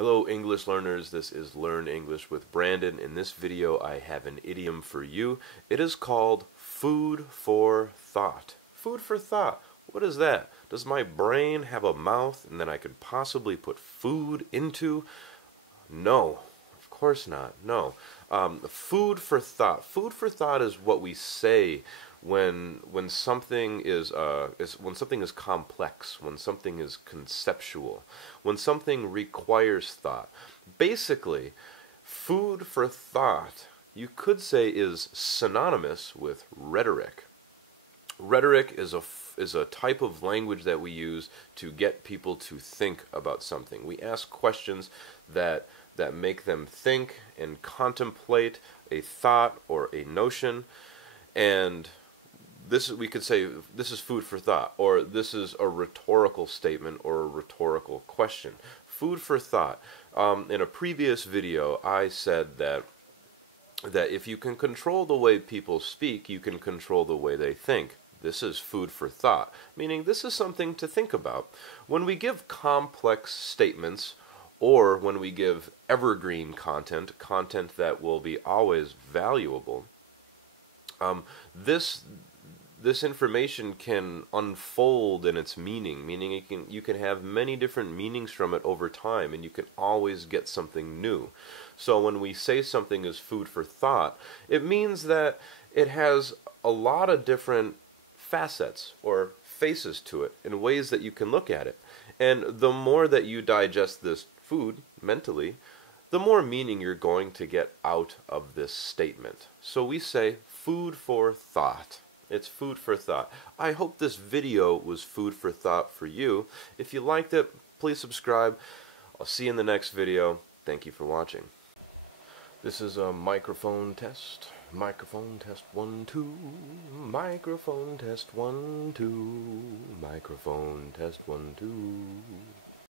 Hello English learners, this is Learn English with Brandon. In this video I have an idiom for you. It is called food for thought. Food for thought. What is that? Does my brain have a mouth and then I could possibly put food into? No, of course not. No. Food for thought. Food for thought is what we say when something is when something is complex, when something is conceptual, when something requires thought. Basically, food for thought, you could say, is synonymous with rhetoric. Rhetoric is a type of language that we use to get people to think about something. We ask questions that make them think and contemplate a thought or a notion, and this, we could say, this is food for thought, or this is a rhetorical statement or a rhetorical question. Food for thought. In a previous video, I said that if you can control the way people speak, you can control the way they think. This is food for thought, meaning this is something to think about. When we give complex statements, or when we give evergreen content, content that will be always valuable, this information can unfold in its meaning, meaning you can have many different meanings from it over time, and you can always get something new. So when we say something is food for thought, it means that it has a lot of different facets or faces to it in ways that you can look at it. And the more that you digest this food mentally, the more meaning you're going to get out of this statement. So we say food for thought. It's food for thought. I hope this video was food for thought for you. If you liked it, please subscribe. I'll see you in the next video. Thank you for watching. This is a microphone test. Microphone test 1, 2. Microphone test 1, 2. Microphone test 1, 2.